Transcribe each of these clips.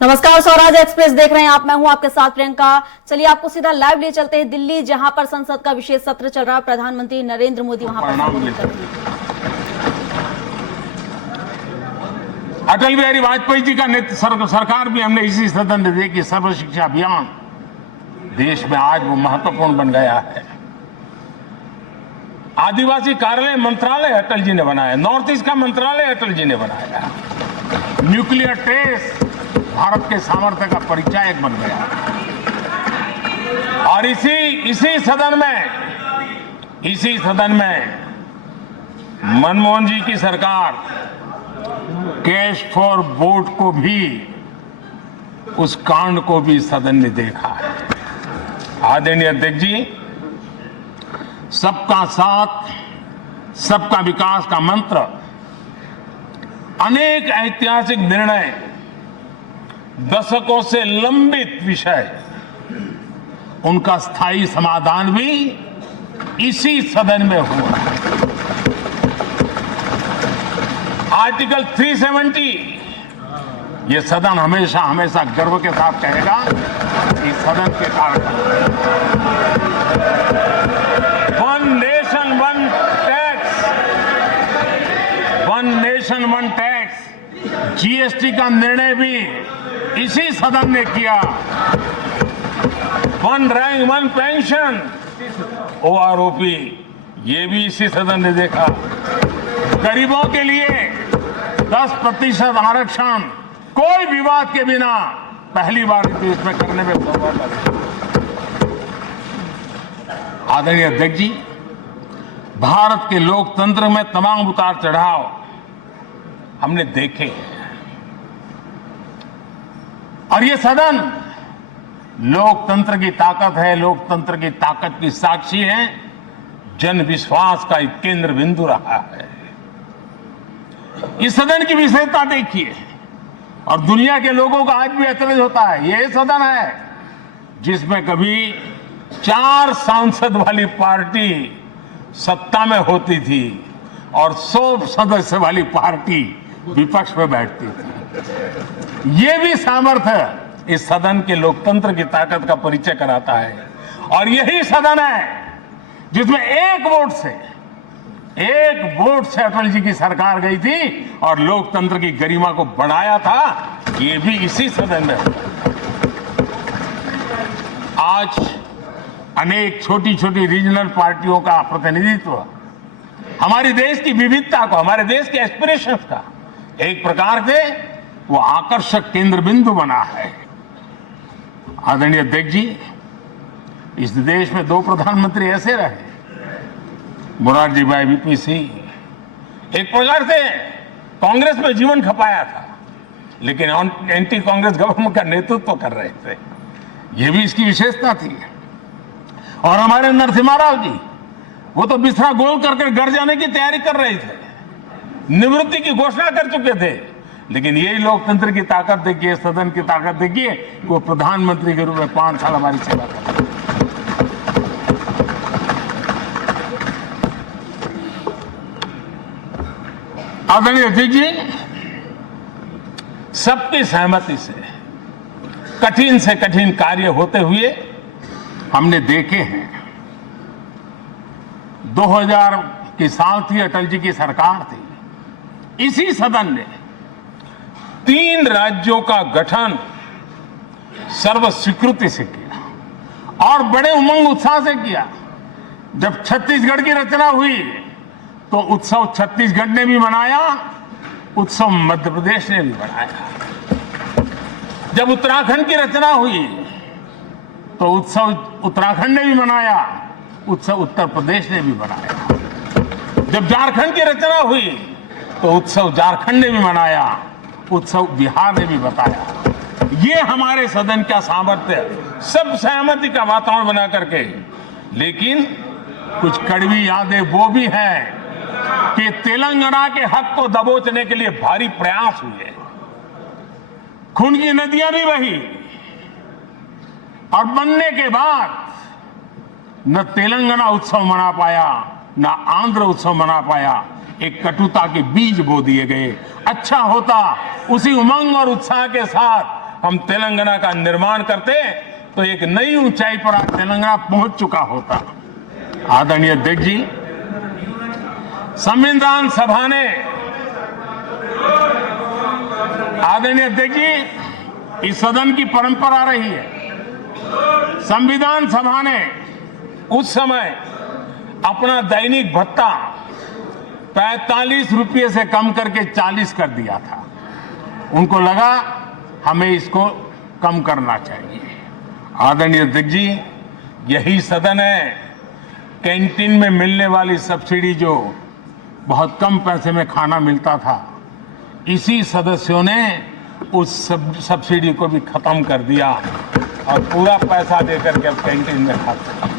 नमस्कार, स्वराज एक्सप्रेस देख रहे हैं आप। मैं हूं आपके साथ प्रियंका। चलिए आपको सीधा लाइव ले चलते हैं दिल्ली, जहां पर संसद का विशेष सत्र चल रहा है। प्रधानमंत्री नरेंद्र मोदी वहां पर संबोधित कर रहे हैं। अटल बिहारी वाजपेयी जी का सरकार भी हमने इसी सदन में देखी। सर्व शिक्षा अभियान देश में आज वो महत्वपूर्ण बन गया है। आदिवासी कार्यालय मंत्रालय अटल जी ने बनाया, नॉर्थ ईस्ट का मंत्रालय अटल जी ने बनाया। न्यूक्लियर टेस्ट भारत के सामर्थ्य का परिचायक बन गया। और इसी सदन में मनमोहन जी की सरकार कैश फॉर वोट को भी, उस कांड को भी सदन ने देखा है। आदरणीय अध्यक्ष जी, सबका साथ सबका विकास का मंत्र, अनेक ऐतिहासिक निर्णय, दशकों से लंबित विषय, उनका स्थायी समाधान भी इसी सदन में हुआ। आर्टिकल 370, ये सदन हमेशा हमेशा गर्व के साथ कहेगा, इस सदन के कारण one nation one tax, one nation one tax, GST का निर्णय भी इसी सदन ने किया। One rank one pension, OROP, ये भी इसी सदन ने देखा। गरीबों के लिए 10% आरक्षण कोई विवाद के बिना पहली बार देश में करने में सफल है। आदरणीय अध्यक्ष जी, भारत के लोकतंत्र में तमाम उतार चढ़ाव हमने देखे हैं, और ये सदन लोकतंत्र की ताकत है, लोकतंत्र की ताकत की साक्षी है, जन विश्वास का एक केंद्र बिंदु रहा है। इस सदन की विशेषता देखिए, और दुनिया के लोगों का आज भी ऐतराज होता है। यह सदन है जिसमें कभी 4 सांसद वाली पार्टी सत्ता में होती थी और 100 सदस्य वाली पार्टी विपक्ष में बैठती थी। ये भी सामर्थ्य इस सदन के लोकतंत्र की ताकत का परिचय कराता है। और यही सदन है जिसमें एक वोट से अटल जी की सरकार गई थी और लोकतंत्र की गरिमा को बढ़ाया था। ये भी इसी सदन में हुआ। आज अनेक छोटी छोटी रीजनल पार्टियों का प्रतिनिधित्व हमारे देश की विविधता को, हमारे देश के एस्पिरेशंस का एक प्रकार से वो आकर्षक केंद्र बिंदु बना है। आदरणीय अध्यक्ष जी, इस देश में 2 प्रधानमंत्री ऐसे रहे, मोरारजी भाई वीपी सिंह। एक प्रकार से कांग्रेस में जीवन खपाया था, लेकिन एंटी कांग्रेस गवर्नमेंट का नेतृत्व कर रहे थे। ये भी इसकी विशेषता थी। और हमारे नरसिम्हा राव जी, वो तो बिस्तरा गोल करके घर जाने की तैयारी कर रहे थे, निवृत्ति की घोषणा कर चुके थे। लेकिन यही लोकतंत्र की ताकत देखिए, सदन की ताकत देखिए, वो प्रधानमंत्री के रूप में 5 साल हमारी सेवा कर रहे। आदरणीय अध्यक्ष जी, सबकी सहमति से कठिन कार्य होते हुए हमने देखे हैं। 2000 की साल थी, अटल जी की सरकार थी। इसी सदन ने 3 राज्यों का गठन सर्व स्वीकृति से किया और बड़े उमंग उत्साह से किया। जब छत्तीसगढ़ की रचना हुई तो उत्सव छत्तीसगढ़ ने भी मनाया, उत्सव मध्य प्रदेश ने भी मनाया। जब उत्तराखंड की रचना हुई तो उत्सव उत्तराखंड ने भी मनाया, उत्सव उत्तर प्रदेश ने भी मनाया। जब झारखंड की रचना हुई तो उत्सव झारखंड ने भी मनाया, उत्सव बिहार ने भी बताया। ये हमारे सदन का सामर्थ्य, सब सहमति का वातावरण बना करके। लेकिन कुछ कड़वी यादें वो भी हैं कि तेलंगाना के हक को दबोचने के लिए भारी प्रयास हुए, खून की नदियां भी बही, और बनने के बाद न तेलंगाना उत्सव मना पाया, न आंध्र उत्सव मना पाया। एक कटुता के बीज बो दिए गए। अच्छा होता उसी उमंग और उत्साह के साथ हम तेलंगाना का निर्माण करते तो एक नई ऊंचाई पर आज तेलंगाना पहुंच चुका होता। आदरणीय अध्यक्ष जी, संविधान सभा ने, आदरणीय अध्यक्ष जी, इस सदन की परंपरा रही है, संविधान सभा ने उस समय अपना दैनिक भत्ता 45 रुपये से कम करके 40 कर दिया था। उनको लगा हमें इसको कम करना चाहिए। आदरणीय अध्यक्ष जी, यही सदन है कैंटीन में मिलने वाली सब्सिडी, जो बहुत कम पैसे में खाना मिलता था, इसी सदस्यों ने उस सब्सिडी को भी खत्म कर दिया और पूरा पैसा देकर के अब कैंटीन में खाते हैं।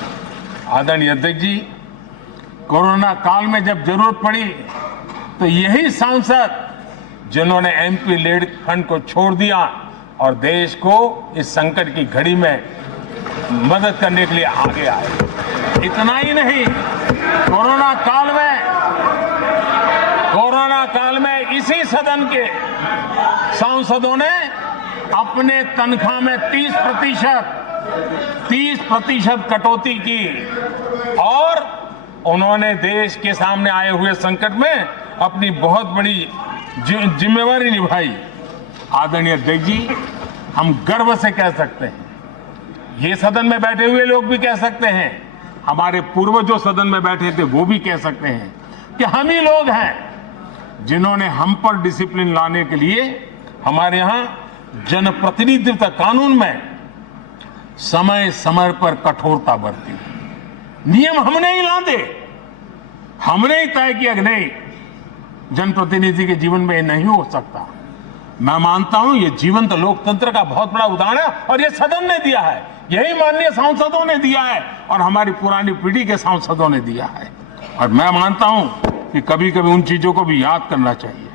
आदरणीय अध्यक्ष जी, कोरोना काल में जब जरूरत पड़ी तो यही सांसद जिन्होंने एमपी लेड फंड को छोड़ दिया और देश को इस संकट की घड़ी में मदद करने के लिए आगे आए। इतना ही नहीं, कोरोना काल में इसी सदन के सांसदों ने अपने तनख्वाह में 30% कटौती की और उन्होंने देश के सामने आए हुए संकट में अपनी बहुत बड़ी जिम्मेवारी निभाई। आदरणीय अध्यक्ष जी, हम गर्व से कह सकते हैं, ये सदन में बैठे हुए लोग भी कह सकते हैं, हमारे पूर्वज जो सदन में बैठे थे वो भी कह सकते हैं कि हम ही लोग हैं जिन्होंने हम पर डिसिप्लिन लाने के लिए हमारे यहां जनप्रतिनिधित्व कानून में समय समय पर कठोरता बरती। नियम हमने ही लादे, हमने ही तय किया कि नहीं, जनप्रतिनिधि के जीवन में ये नहीं हो सकता। मैं मानता हूं ये जीवंत लोकतंत्र का बहुत बड़ा उदाहरण है और ये सदन ने दिया है, यही माननीय सांसदों ने दिया है और हमारी पुरानी पीढ़ी के सांसदों ने दिया है। और मैं मानता हूं कि कभी कभी उन चीजों को भी याद करना चाहिए।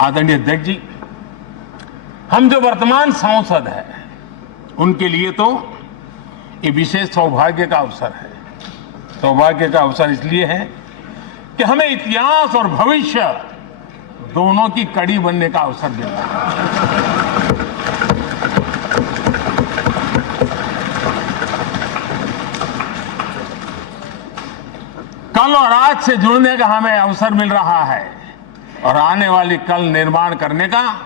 आदरणीय अध्यक्ष जी, हम जो वर्तमान सांसद हैं उनके लिए तो ये विशेष सौभाग्य का अवसर है। सौभाग्य का अवसर इसलिए है कि हमें इतिहास और भविष्य दोनों की कड़ी बनने का अवसर मिला है। कल और आज से जुड़ने का हमें अवसर मिल रहा है और आने वाली कल निर्माण करने का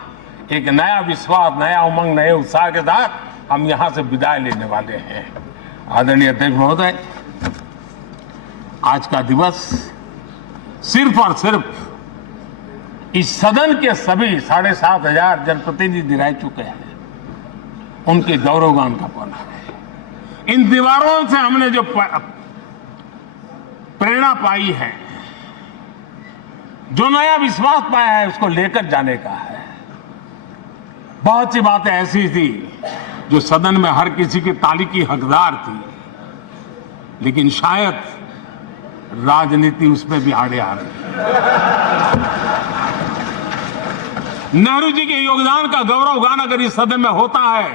एक नया विश्वास, नया उमंग, नए उत्साह के साथ हम यहां से विदाई लेने वाले हैं। आदरणीय अध्यक्ष महोदय, आज का दिवस सिर्फ और सिर्फ इस सदन के सभी 7,500 जनप्रतिनिधि रह चुके हैं उनके गौरवगान का पल है। इन दीवारों से हमने जो प्रेरणा पाई है, जो नया विश्वास पाया है, उसको लेकर जाने का है। बहुत सी बातें ऐसी थी जो सदन में हर किसी की ताली की हकदार थी, लेकिन शायद राजनीति उसमें भी आड़े आ रही है। नेहरू जी के योगदान का गौरवगान अगर इस सदन में होता है,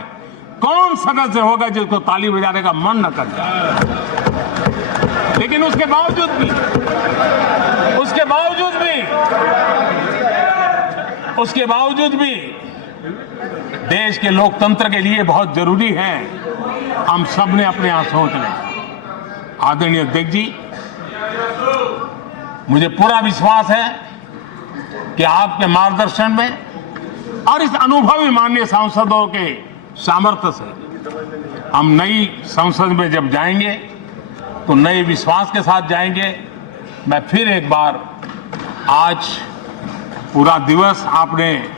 कौन सदस्य होगा जिसको ताली बजाने का मन न कर जाए। लेकिन उसके बावजूद भी देश के लोकतंत्र के लिए बहुत जरूरी है हम सब ने अपने यहां सोच लें। आदरणीय अध्यक्ष जी, मुझे पूरा विश्वास है कि आपके मार्गदर्शन में और इस अनुभवी माननीय सांसदों के सामर्थ्य से हम नई संसद में जब जाएंगे तो नए विश्वास के साथ जाएंगे। मैं फिर एक बार, आज पूरा दिवस आपने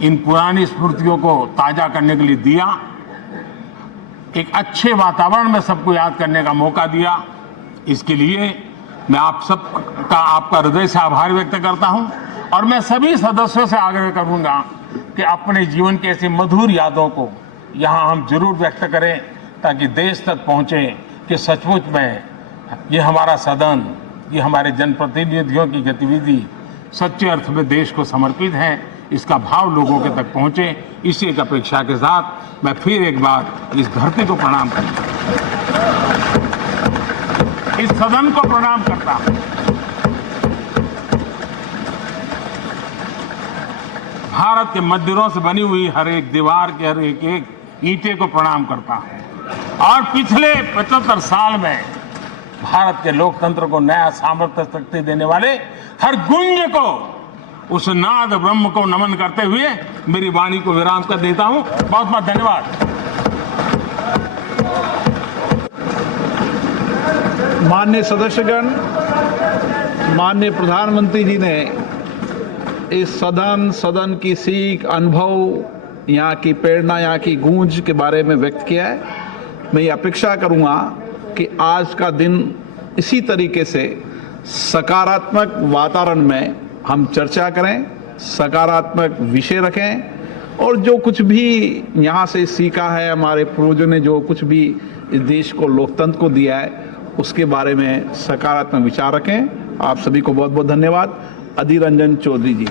इन पुरानी स्मृतियों को ताजा करने के लिए दिया, एक अच्छे वातावरण में सबको याद करने का मौका दिया। इसके लिए मैं आप सबका, आपका हृदय से आभार व्यक्त करता हूं और मैं सभी सदस्यों से आग्रह करूंगा कि अपने जीवन की ऐसी मधुर यादों को यहां हम जरूर व्यक्त करें, ताकि देश तक पहुंचे कि सचमुच में ये हमारा सदन, ये हमारे जनप्रतिनिधियों की गतिविधि सच्चे अर्थ में देश को समर्पित है, इसका भाव लोगों के तक पहुंचे। इसी एक अपेक्षा के साथ मैं फिर एक बार इस धरती को प्रणाम करता हूं, इस सदन को प्रणाम करता हूं। भारत के मंदिरों से बनी हुई हर एक दीवार के हर एक ईंटे को प्रणाम करता हूं और पिछले 75 साल में भारत के लोकतंत्र को नया सामर्थ्य शक्ति देने वाले हर गुंज को, उस नाद ब्रह्म को नमन करते हुए मेरी वाणी को विराम कर देता हूं। बहुत बहुत धन्यवाद। माननीय सदस्यगण, माननीय प्रधानमंत्री जी ने इस सदन की सीख, अनुभव, यहाँ की प्रेरणा, यहाँ की गूंज के बारे में व्यक्त किया है। मैं ये अपेक्षा करूँगा कि आज का दिन इसी तरीके से सकारात्मक वातावरण में हम चर्चा करें, सकारात्मक विषय रखें और जो कुछ भी यहाँ से सीखा है, हमारे पूर्वजों ने जो कुछ भी इस देश को, लोकतंत्र को दिया है, उसके बारे में सकारात्मक विचार रखें। आप सभी को बहुत बहुत धन्यवाद। अधीर रंजन चौधरी जी।